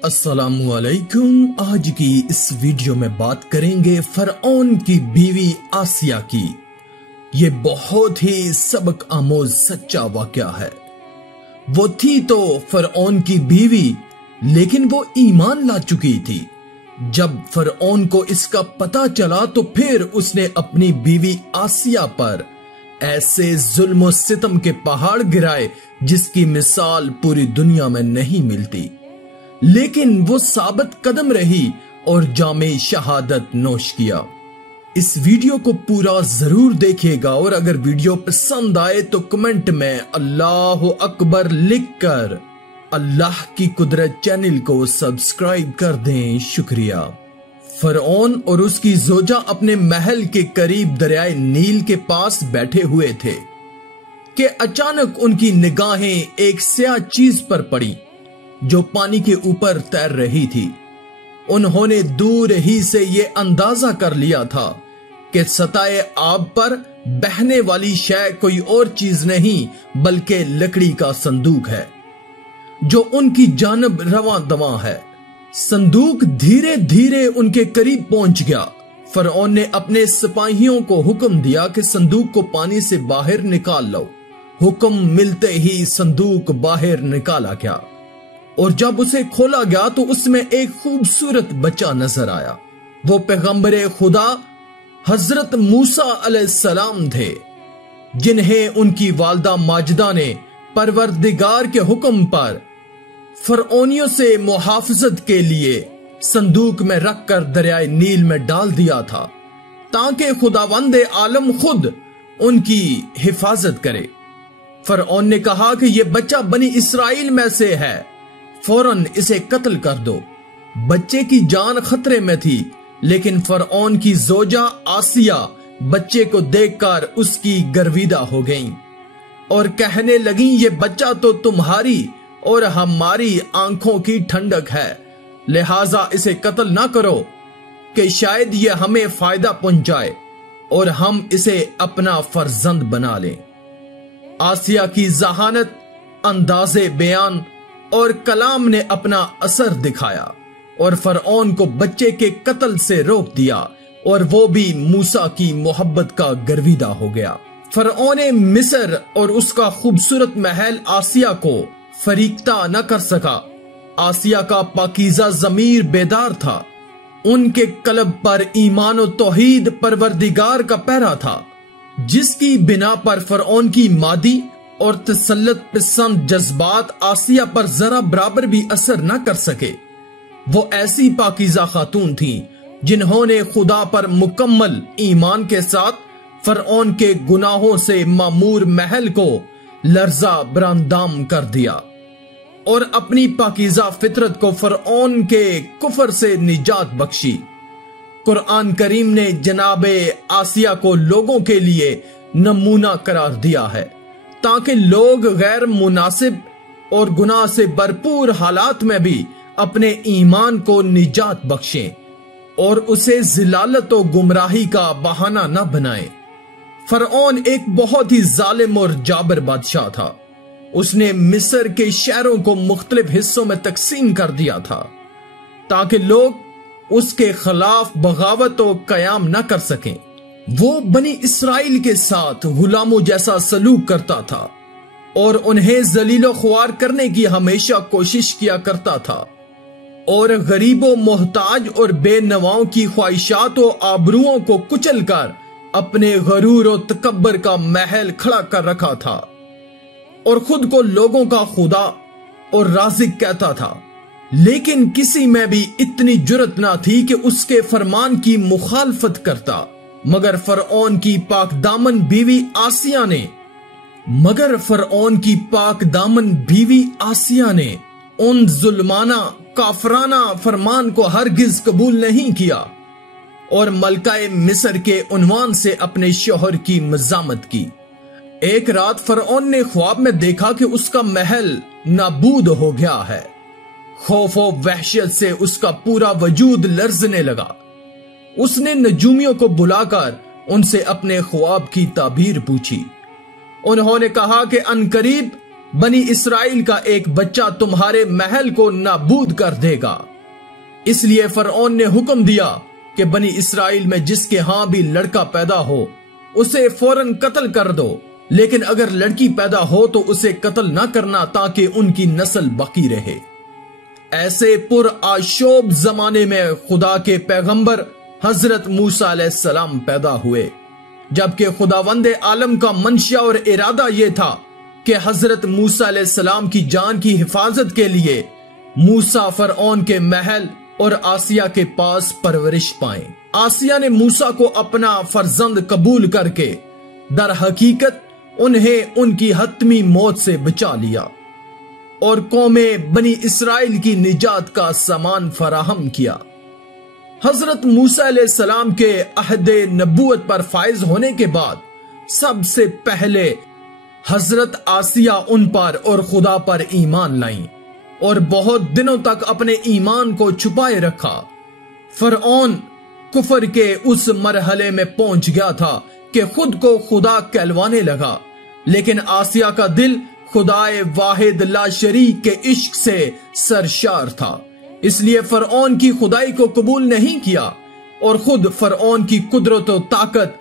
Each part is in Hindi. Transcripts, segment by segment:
अस्सलामुअलैकुम। आज की इस वीडियो में बात करेंगे फरऔन की बीवी आसिया की। ये बहुत ही सबक आमोज सच्चा वाकया है। वो थी तो फरऔन की बीवी, लेकिन वो ईमान ला चुकी थी। जब फरऔन को इसका पता चला तो फिर उसने अपनी बीवी आसिया पर ऐसे जुल्म और सितम के पहाड़ गिराए जिसकी मिसाल पूरी दुनिया में नहीं मिलती। लेकिन वो साबित कदम रही और जामे शहादत नोश किया। इस वीडियो को पूरा जरूर देखिएगा और अगर वीडियो पसंद आए तो कमेंट में अल्लाह अकबर लिखकर अल्लाह की कुदरत चैनल को सब्सक्राइब कर दें। शुक्रिया। फरऔन और उसकी जोजा अपने महल के करीब दरियाए नील के पास बैठे हुए थे कि अचानक उनकी निगाहें एक स्याह चीज पर पड़ी जो पानी के ऊपर तैर रही थी। उन्होंने दूर ही से यह अंदाजा कर लिया था कि सताए आब पर बहने वाली शय कोई और चीज नहीं बल्कि लकड़ी का संदूक है जो उनकी जानब रवां दवां है। संदूक धीरे धीरे उनके करीब पहुंच गया। फरऔन ने अपने सिपाहियों को हुक्म दिया कि संदूक को पानी से बाहर निकाल लो। हुक्म मिलते ही संदूक बाहर निकाला गया और जब उसे खोला गया तो उसमें एक खूबसूरत बच्चा नजर आया। वो पैगंबरे खुदा हजरत मूसा अलैहिस्सलाम थे, जिन्हें उनकी वालदा माजिदा ने परवरदिगार के हुक्म पर फरऔनियों से मुहाफजत के लिए संदूक में रखकर दरियाए नील में डाल दिया था ताकि खुदावंद आलम खुद उनकी हिफाजत करे। फरऔन ने कहा कि यह बच्चा बनी इसराइल में से है, फौरन इसे कत्ल कर दो। बच्चे की जान खतरे में थी, लेकिन फरऔन की जोजा आसिया बच्चे को देखकर उसकी गर्विदा हो गईं और कहने लगी, ये बच्चा तो तुम्हारी और हमारी आंखों की ठंडक है, लिहाजा इसे कत्ल ना करो कि शायद ये हमें फायदा पहुंचाए और हम इसे अपना फर्जंद बना लें। आसिया की जहानत, अंदाजे बयान और कलाम ने अपना असर दिखाया और फरऔन को बच्चे के कत्ल से रोक दिया और वो भी मूसा की मोहब्बत का गर्विदा हो गया। फरऔन मिस्र और उसका खूबसूरत महल आसिया को फरीकता न कर सका। आसिया का पाकीज़ा ज़मीर बेदार था। उनके कल्ब पर ईमान और तौहीद परवरदिगार का पहरा था, जिसकी बिना पर फरऔन की मादी और तसल्लुत पसंद जज्बात आसिया पर जरा बराबर भी असर न कर सके। वो ऐसी पाकीज़ा खातून थी जिन्होंने खुदा पर मुकम्मल ईमान के साथ फरऔन के गुनाहों से मामूर महल को लर्जा बरामदाम कर दिया और अपनी पाकीज़ा फितरत को फरऔन के कुफर से निजात बख्शी। कुरान करीम ने जनाबे आसिया को लोगों के लिए नमूना करार दिया है ताकि लोग गैर मुनासिब और गुनाह से भरपूर हालात में भी अपने ईमान को निजात बख्शें और उसे जिलालत और गुमराही का बहाना न बनाएं। फरऔन एक बहुत ही जालिम और जाबर बादशाह था। उसने मिस्र के शहरों को मुख्तलिफ हिस्सों में तकसीम कर दिया था ताकि लोग उसके खिलाफ बगावत और कयाम न कर सकें। वो बनी इसराइल के साथ गुलामों जैसा सलूक करता था और उन्हें जलीलो ख्वार करने की हमेशा कोशिश किया करता था और गरीबों, मोहताज और बेनवाओं की ख्वाहिशात और आबरुओं को कुचल कर अपने गरूर और तकब्बर का महल खड़ा कर रखा था और खुद को लोगों का खुदा और राज़िक कहता था। लेकिन किसी में भी इतनी जुर्रत ना थी कि उसके फरमान की मुखालफत करता, मगर फरऔन की पाक दामन बीवी आसिया ने उन जुल्माना काफराना फरमान को हरगिज कबूल नहीं किया और मलकाए मिस्र के उन्वान से अपने शौहर की मजामत की। एक रात फरऔन ने ख्वाब में देखा कि उसका महल नाबूद हो गया है। खौफ और वहशत से उसका पूरा वजूद लर्जने लगा। उसने नजूमियों को बुलाकर उनसे अपने ख्वाब की ताबीर पूछी। उन्होंने कहा कि अनकरीब बनी इसराइल का एक बच्चा तुम्हारे महल को नाबूद कर देगा। इसलिए फरऔन ने हुक्म दिया कि बनी इसराइल में जिसके हां भी लड़का पैदा हो उसे फौरन कत्ल कर दो, लेकिन अगर लड़की पैदा हो तो उसे कत्ल ना करना ताकि उनकी नस्ल बाकी रहे। ऐसे पुरआशोब जमाने में खुदा के पैगंबर हजरत मूसा अलैहिस्सलाम पैदा हुए, जबकि खुदावंदे आलम का मंशा और इरादा यह था कि हजरत मूसा अलैहिस्सलाम की जान की हिफाजत के लिए मूसा फरऔन के महल और आसिया के पास परवरिश पाएं। आसिया ने मूसा को अपना फर्जंद कबूल करके दर हकीकत उन्हें उनकी हतमी मौत से बचा लिया और कौमे बनी इसराइल की निजात का सामान फराहम किया। हजरत मूसा अलैहिस्सलाम के अहदे नबूवत पर फायज होने के बाद सबसे पहले हजरत आसिया उन पर और खुदा पर ईमान लाई और बहुत दिनों तक अपने ईमान को छुपाए रखा। फरऔन कुफर के उस मरहले में पहुंच गया था कि खुद को खुदा कहलवाने लगा, लेकिन आसिया का दिल खुदाए वाहिद ला शरीक के इश्क से सरशार था। इसलिए फरऔन की खुदाई को कबूल नहीं किया और खुद फरऔन की कुदरत और ताकत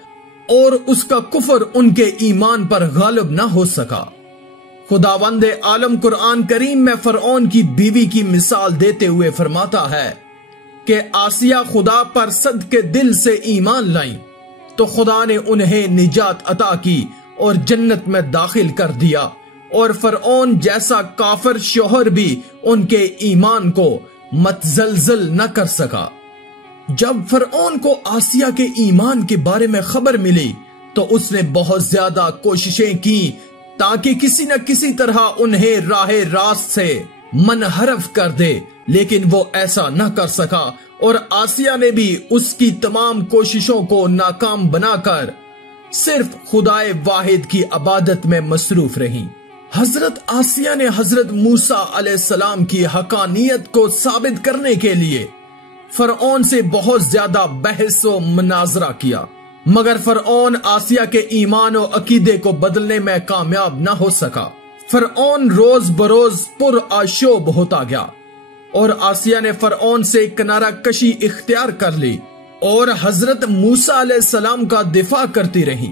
और उसका कुफर उनके ईमान पर गालिब ना हो सका। खुदावंदे आलम कुरान करीम में फरऔन की बीवी की मिसाल देते हुए फरमाता है कि आसिया खुदा पर सदके दिल से ईमान लाई तो खुदा ने उन्हें निजात अता की और जन्नत में दाखिल कर दिया, और फरऔन जैसा काफिर शोहर भी उनके ईमान को मतजलजल न कर सका। जब फरऔन को आसिया के ईमान के बारे में खबर मिली तो उसने बहुत ज्यादा कोशिशें की ताकि किसी न किसी तरह उन्हें राहे रास्त से मनहरफ कर दे, लेकिन वो ऐसा न कर सका और आसिया ने भी उसकी तमाम कोशिशों को नाकाम बनाकर सिर्फ खुदाए वाहिद की इबादत में मसरूफ रही। हजरत आसिया ने हजरत मूसा अलैहिस्सलाम की हकानियत को साबित करने के लिए फरऔन से बहुत ज्यादा बहस व मुनाजरा किया, मगर फरऔन आसिया के ईमान और अकीदे को बदलने में कामयाब न हो सका। फरऔन रोज बरोज पुरआशोब होता गया और आसिया ने फरऔन से किनारा कशी इख्तियार कर ली और हजरत मूसा अलैहिस्सलाम का दिफा करती रही।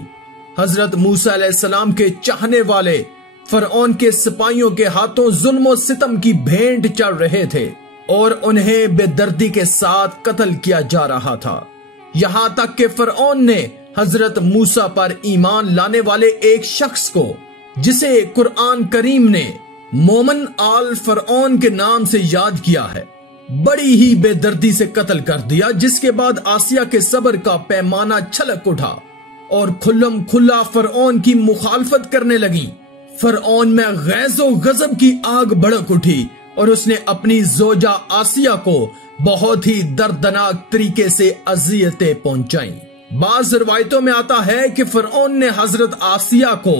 हजरत मूसा अलैहिस्सलाम के चाहने वाले फरऔन के सिपाहियों के हाथों जुल्म और सितम की भेंट चढ़ रहे थे और उन्हें बेदर्दी के साथ कत्ल किया जा रहा था। यहाँ तक कि फरऔन ने हजरत मूसा पर ईमान लाने वाले एक शख्स को, जिसे कुरान करीम ने मोमन आल फरऔन के नाम से याद किया है, बड़ी ही बेदर्दी से कत्ल कर दिया, जिसके बाद आसिया के सब्र का पैमाना छलक उठा और खुल्लम खुल्ला फरऔन की मुखालफत करने लगी। फरऔन में गैज़ो गजब की आग भड़क उठी और उसने अपनी जोजा आसिया को बहुत ही दर्दनाक तरीके से अजियतें पहुंचाई। बाज़ रिवायतों में आता है कि फरऔन ने हजरत आसिया को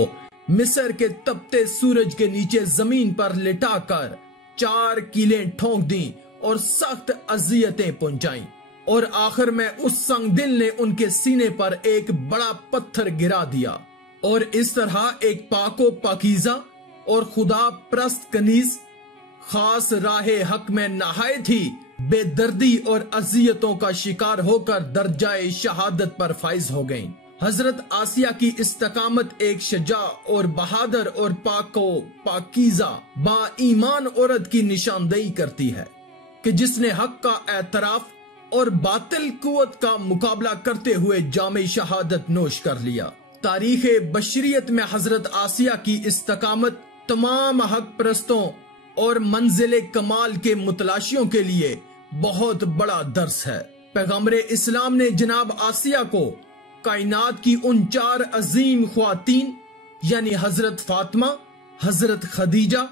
मिस्र के तपते सूरज के नीचे जमीन पर लिटाकर 4 कीलें ठोंक दी और सख्त अजियतें पहुंचाई, और आखिर में उस संगदिल ने उनके सीने पर एक बड़ा पत्थर गिरा दिया और इस तरह एक पाको पाकीज़ा और खुदा प्रस्त कनीज खास राहे हक में नहायत ही बेदर्दी और अजियतों का शिकार होकर दर्जाए शहादत पर फाइज हो गईं। हजरत आसिया की इस्तकामत एक शजा और बहादुर और पाको पाकीज़ा बा ईमान औरत की निशानदेही करती है कि जिसने हक का एतराफ और बातिल कुव्वत का मुकाबला करते हुए जामे शहादत नोश कर लिया। तारीख बशरियत में हजरत आसिया की इस्तकामत तमाम हक परस्तों और मंजिल कमाल के मुतलाशियों के लिए बहुत बड़ा दर्स है। पैगंबर इस्लाम ने जनाब आसिया को कायनात की उन 4 अजीम ख्वातीन यानी हजरत फातिमा, हजरत खदीजा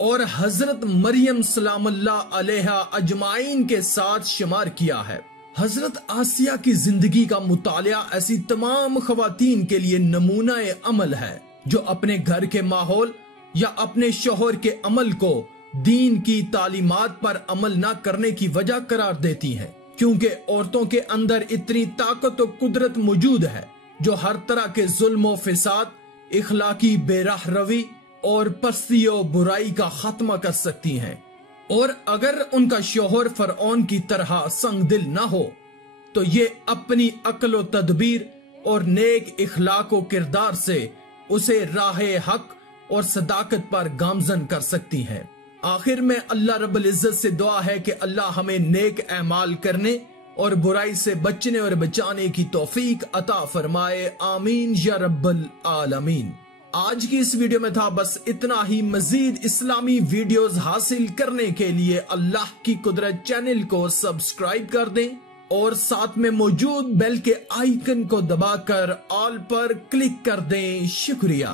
और हजरत मरियम सलामुल्लाह अलैहा अजमाइन के साथ शुमार किया है। हजरत आसिया की जिंदगी का मुतालिया ऐसी तमाम खवातीन के लिए नमूना अमल है जो अपने घर के माहौल या अपने शोहर के अमल को दीन की तालीमात पर अमल न करने की वजह करार देती हैं, क्योंकि औरतों के अंदर इतनी ताकत और कुदरत मौजूद है जो हर तरह के जुल्म और फिसाद, इखलाकी बेराह रवी और पस्ती और बुराई का खात्मा कर सकती हैं। और अगर उनका शौहर फरऔन की तरह संग दिल न हो तो ये अपनी अक्ल व तदबीर और नेक इखलाक व किरदार से उसे राह हक और सदाकत पर गामजन कर सकती हैं। आखिर में अल्लाह रब्बुल इज्जत से दुआ है कि अल्लाह हमें नेक अमाल करने और बुराई से बचने और बचाने की तौफीक अता फरमाए। आमीन या रब्बल आलमीन। आज की इस वीडियो में था बस इतना ही। मजीद इस्लामी वीडियोस हासिल करने के लिए अल्लाह की कुदरत चैनल को सब्सक्राइब कर दें और साथ में मौजूद बेल के आइकन को दबाकर ऑल पर क्लिक कर दें। शुक्रिया।